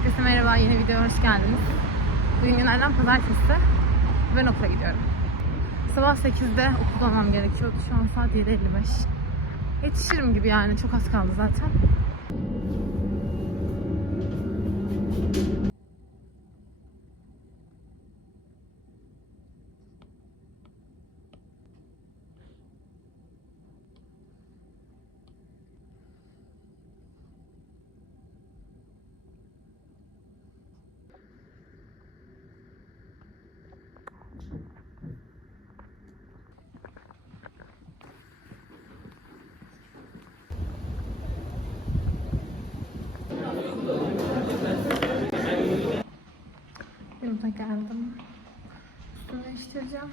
Herkese merhaba, yeni videoya hoş geldiniz. Bugün günlerden pazartesi. Ben okula gidiyorum. Sabah 8'de okulda olmam gerekiyordu. Şu an saat 7.55. Yetişirim gibi yani, çok az kaldı zaten. Yurda geldim. Üstümü değiştireceğim.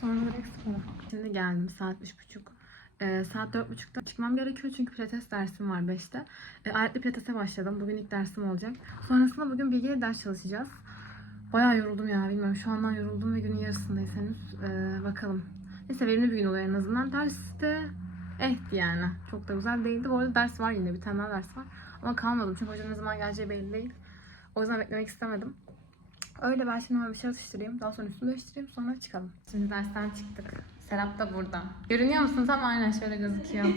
Sonra direkt spora. Şimdi geldim saat üç buçuk. Ee, saat dört buçukta çıkmam gerekiyor çünkü pilates dersim var 5'te. Ee, aletli pilatese başladım. Bugün ilk dersim olacak. Sonrasında bugün bilgiyle ders çalışacağız. Bayağı yoruldum ya bilmiyorum. Şu andan yoruldum ve günün yarısındayız henüz. Ee, bakalım. Neyse verimli bir gün oluyor en azından. Derste ehti yani. Çok da güzel değildi. Bu arada ders var yine. Bir tane daha ders var. Ama kalmadım çünkü hocanın ne zaman geleceği belli değil. O yüzden beklemek istemedim. Öyle ben şimdi hemen bir şey atıştırayım. Daha sonra üstümü değiştireyim sonra çıkalım. Şimdi dersten çıktık. Serap da burada. Görünüyor musun? Tam aynen şöyle gözüküyor.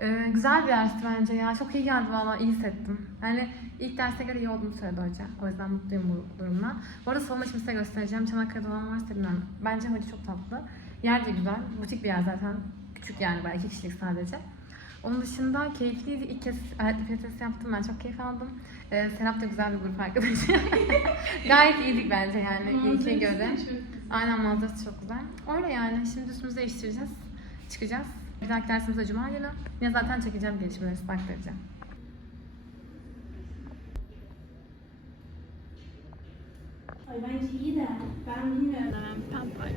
Ee, güzel bir dersti bence ya. Çok iyi geldi valla. iyi hissettim. Yani ilk derse göre iyi olduğumu söyledi hoca. O yüzden mutluyum bu durumla. Bu arada salonu şimdi size göstereceğim. Çanakkale'de olan varsa bilmem. Bence hoca çok tatlı. Yer de güzel. Butik bir yer zaten. Küçük yani belki kişilik sadece. Onun dışında keyifliydi. İlk kez pilates yaptım. Ben çok keyif aldım. Ee, Serap da güzel bir grup arkadaşı. Gayet iyiydik bence yani ilke göre. Aynen manzarası çok güzel. Öyle yani. Şimdi üstümüzü değiştireceğiz. Çıkacağız. Bir dahaki dersimiz de Cuma günü. Yine zaten çekeceğim gelişmeleri size aktaracağım. Ay bence iyi de ben bilmiyorum. Bugün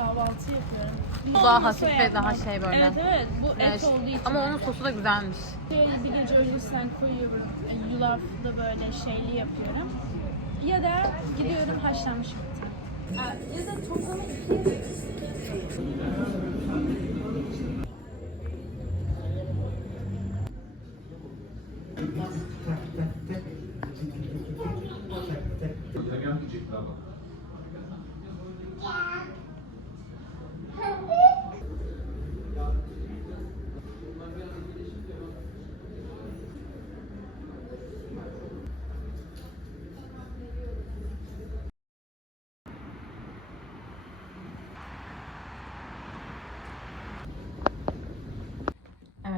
kahvaltı yapıyorum. Bu daha hafif ve daha şey böyle. Evet evet bu et Evet. olduğu için. Ama onun sosu da güzelmiş. Şey, bir gece öncesinden koyuyorum. E, Yulaflı böyle şeyli yapıyorum. Ya da gidiyorum haşlanmış. Aa, Ya da toplamı iki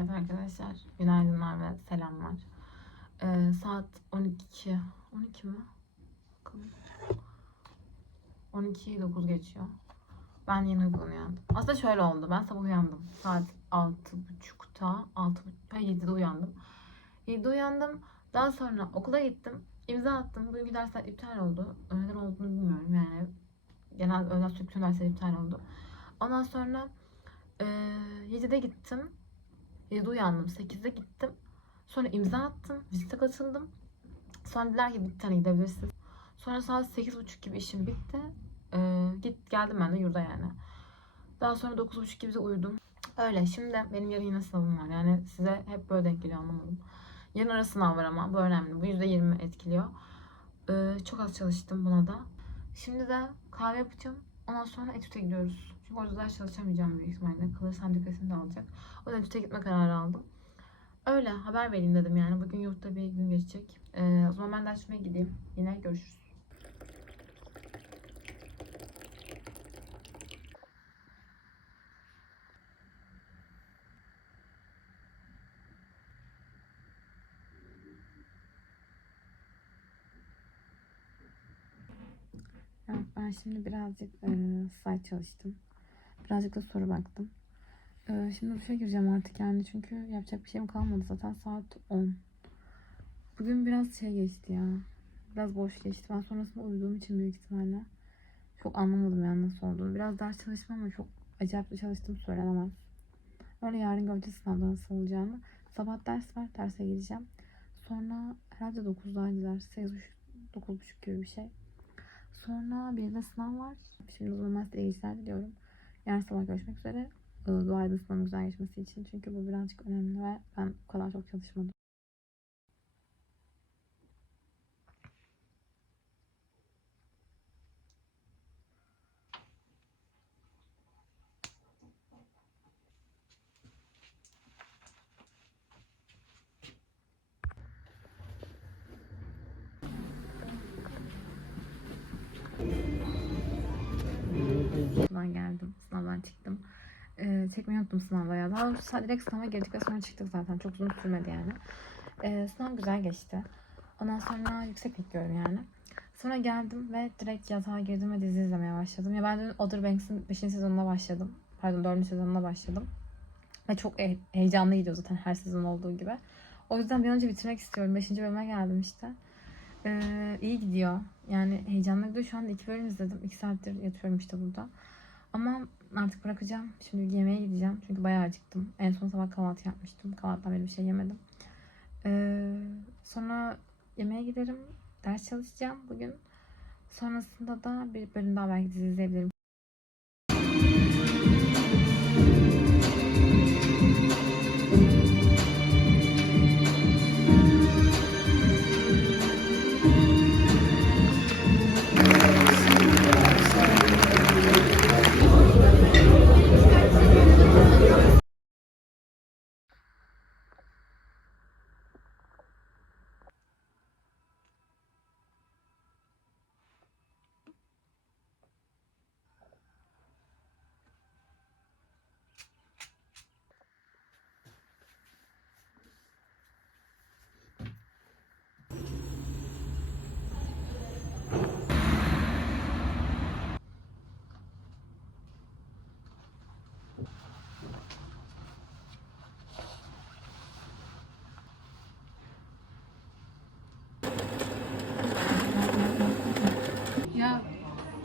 Evet arkadaşlar, günaydınlar ve selamlar. Ee, saat 12, 12 mi? Bakalım. 12'yi 9 geçiyor. Ben yeni uykudan uyandım. Aslında şöyle oldu, ben sabah uyandım. Saat 6.30'da, 6, 7'de uyandım. 7'de uyandım. Daha sonra okula gittim. imza attım. Bugünkü dersler iptal oldu. Neden olduğunu bilmiyorum yani. Genel sürekli bütün dersler iptal oldu. Ondan sonra e, 7'de gittim. 7'de uyandım. 8'de gittim. Sonra imza attım. Vizite katıldım. Sonra dediler ki bir tane gidebilirsin. Sonra saat 8.30 gibi işim bitti. Ee, git geldim ben de yurda yani. Daha sonra 9.30 gibi de uyudum. Öyle. Şimdi benim yarın yine sınavım var. Yani size hep böyle denk geliyor anlamadım. Yarın ara sınav var ama bu önemli. Bu %20 etkiliyor. Ee, çok az çalıştım buna da. Şimdi de kahve yapacağım. Ondan sonra etüte gidiyoruz. Çünkü orada ders çalışamayacağım büyük ihtimalle. Kalırsam dikkatimi de alacak. O yüzden etüte gitme kararı aldım. Öyle haber vereyim dedim yani. Bugün yurtta bir gün geçecek. Ee, o zaman ben dersime gideyim. Yine görüşürüz. Evet ben şimdi birazcık e, slide çalıştım. Birazcık da soru baktım. E, şimdi duşa gireceğim artık yani çünkü yapacak bir şeyim kalmadı zaten saat 10. Bugün biraz şey geçti ya. Biraz boş geçti. Ben sonrasında uyuduğum için büyük ihtimalle çok anlamadım yani nasıl olduğunu. Biraz ders çalıştım ama çok acayip de çalıştım söylenemez. Öyle yarın göreceğiz sınavda nasıl olacağını. Sabah ders var. Derse gideceğim. Sonra herhalde 9'daydı ders. 8.30 9.30 gibi bir şey. Sonra bir de sınav var. Şimdi o zaman size iyi geceler diliyorum. Yarın sabah görüşmek üzere. Dua edin sınavın güzel geçmesi için. Çünkü bu birazcık önemli ve ben o kadar çok çalışmadım. Sınavdan geldim. Sınavdan çıktım. Ee, çekmeyi unuttum sınavda ya. Daha doğrusu direkt sınava girdik ve sonra çıktık zaten. Çok uzun sürmedi yani. Ee, sınav güzel geçti. Ondan sonra yüksek bekliyorum yani. Sonra geldim ve direkt yatağa girdim ve dizi izlemeye başladım. Ya ben dün Outer Banks'in 5. sezonuna başladım. Pardon 4. sezonuna başladım. Ve çok he- heyecanlı gidiyor zaten her sezon olduğu gibi. O yüzden bir önce bitirmek istiyorum. 5. bölüme geldim işte. Ee, iyi gidiyor. Yani heyecanlı gidiyor. Şu anda iki bölüm izledim. 2 saattir yatıyorum işte burada. Ama artık bırakacağım. Şimdi yemeğe gideceğim. Çünkü bayağı acıktım. En son sabah kahvaltı yapmıştım. Kahvaltıdan beri bir şey yemedim. Ee, sonra yemeğe giderim. Ders çalışacağım bugün. Sonrasında da bir bölüm daha belki dizi izleyebilirim.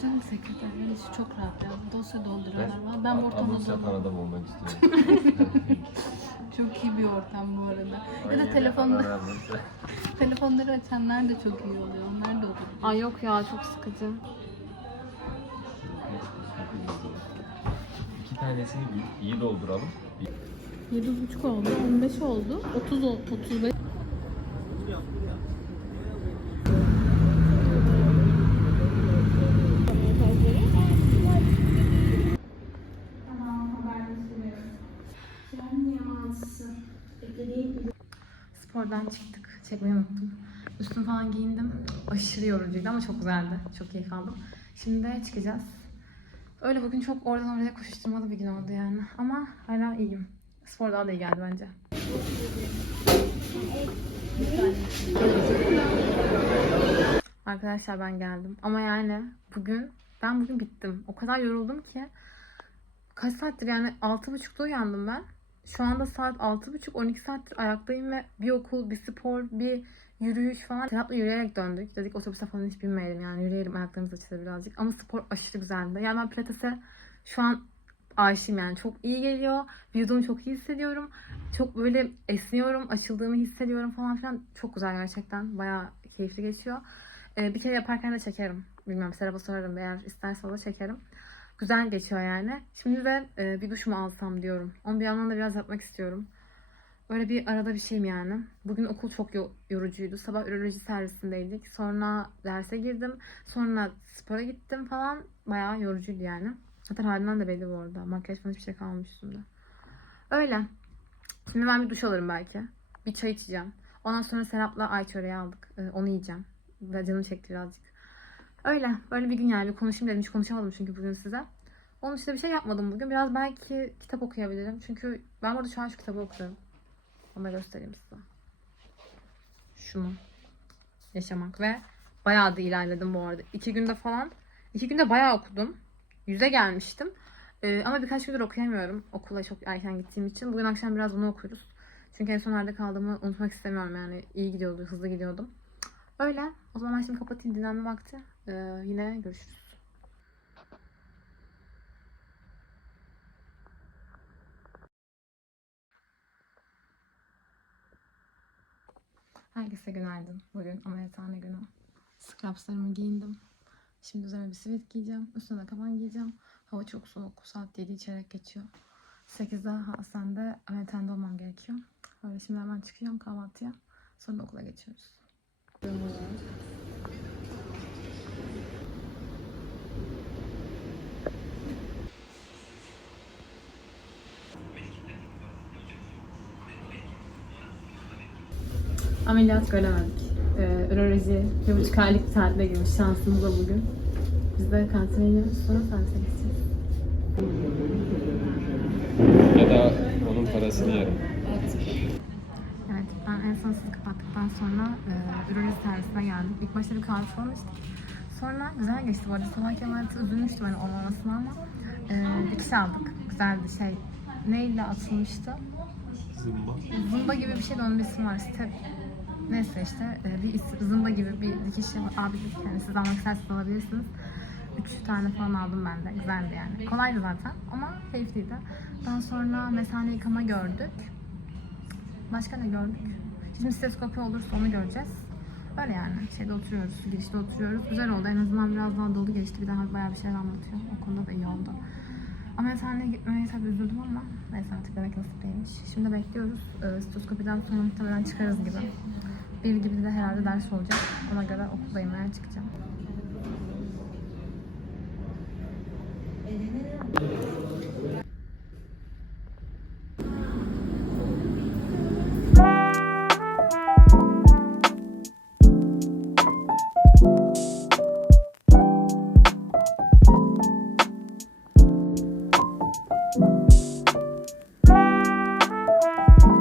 Canım sekreterlerin işi çok rahat ya. Dosya dolduruyorlar. Ben, ben bu ortamda Ama yapan adam olmak istiyorum. Çok iyi bir ortam bu arada. Ya da telefonda, telefonları açanlar da çok iyi oluyor. Onlar da olur. Ay yok ya çok sıkıcı. İki tanesini iyi dolduralım. 7.5 oldu, 15 oldu, 30 ol- 35. Spordan çıktık. Çekmeyi unuttum. Üstüm falan giyindim. Aşırı yorucuydu ama çok güzeldi. Çok keyif aldım. Şimdi de çıkacağız. Öyle bugün çok oradan oraya koşuşturmalı bir gün oldu yani. Ama hala iyiyim. Spor daha da iyi geldi bence. Arkadaşlar ben geldim. Ama yani bugün ben bugün bittim. O kadar yoruldum ki kaç saattir yani 6.30'da uyandım ben. Şu anda saat 6.30 12 saattir ayaktayım ve bir okul, bir spor, bir yürüyüş falan. Serap'la yürüyerek döndük. Dedik otobüse falan hiç binmeyelim yani yürüyelim ayaklarımız açılır birazcık. Ama spor aşırı güzeldi. Yani ben pilatese şu an aşığım yani. Çok iyi geliyor. Vücudumu çok iyi hissediyorum. Çok böyle esniyorum, açıldığımı hissediyorum falan filan. Çok güzel gerçekten. Bayağı keyifli geçiyor. Ee, bir kere yaparken de çekerim. Bilmiyorum Serap'a sorarım eğer isterse o da çekerim. Güzel geçiyor yani. Şimdi de e, bir duş mu alsam diyorum. Onu bir yandan da biraz yapmak istiyorum. Öyle bir arada bir şeyim yani. Bugün okul çok yo- yorucuydu. Sabah üroloji servisindeydik. Sonra derse girdim. Sonra spora gittim falan. Bayağı yorucuydu yani. Zaten halimden de belli bu arada. Makyaj falan hiçbir şey kalmamış üstümde. Öyle. Şimdi ben bir duş alırım belki. Bir çay içeceğim. Ondan sonra Serap'la ay çöreği aldık. Ee, onu yiyeceğim. Ve canım çekti birazcık. Öyle. Böyle bir gün yani. Bir konuşayım dedim. Hiç konuşamadım çünkü bugün size. Onun dışında bir şey yapmadım bugün. Biraz belki kitap okuyabilirim. Çünkü ben burada şu an şu kitabı okuyorum. Da göstereyim size. Şunu. Yaşamak ve bayağı da ilerledim bu arada. İki günde falan. iki günde bayağı okudum. Yüze gelmiştim. Ee, ama birkaç gündür okuyamıyorum. Okula çok erken gittiğim için. Bugün akşam biraz bunu okuruz. Çünkü en son kaldığımı unutmak istemiyorum yani. iyi gidiyordu, hızlı gidiyordum. Öyle. O zaman ben şimdi kapatayım dinlenme vakti. Ee, yine görüşürüz. Herkese günaydın. Bugün ameliyathane günü. Scrubslarımı giyindim. Şimdi üzerine bir sivit giyeceğim. Üstüne de kaban giyeceğim. Hava çok soğuk. Saat 7 içerek geçiyor. 8'de hastanede ameliyathanede olmam gerekiyor. Öyle şimdi hemen çıkacağım kahvaltıya. Sonra okula geçiyoruz. Ameliyat göremedik. Ee, üroloji bir buçuk aylık tatile girmiş şansımıza bugün. Biz de kantine iniyoruz sonra servise gideceğiz. Ya da onun parasını yerim. Evet ben en son sizi kapattıktan sonra e, üroloji servisine geldim. İlk başta bir kahve falan. Sonra güzel geçti bu arada. Sabahki ameliyatı üzülmüştüm hani olmamasına ama e, dikiş aldık. Güzeldi şey. Neyle atılmıştı? Zımba. Zımba gibi bir şey de onun bir ismi var. Step. Neyse işte e, bir isim, zımba gibi bir dikiş abi dedik yani siz almak isterseniz alabilirsiniz. Üç tane falan aldım ben de. Güzeldi yani. Kolaydı zaten ama keyifliydi. Daha sonra mesane yıkama gördük. Başka ne gördük? Şimdi steskopi olursa onu göreceğiz. Öyle yani. Şeyde oturuyoruz, girişte oturuyoruz. Güzel oldu. En azından biraz daha dolu geçti. Bir daha bayağı bir şeyler anlatıyor. O konuda da iyi oldu. Ameliyathaneye gitmeye tabii üzüldüm ama neyse artık demek nasip değilmiş. Şimdi bekliyoruz. Stetoskopiden sonra muhtemelen çıkarız gibi. Bir gibi de herhalde ders olacak. Ona göre okuldayım eğer çıkacağım.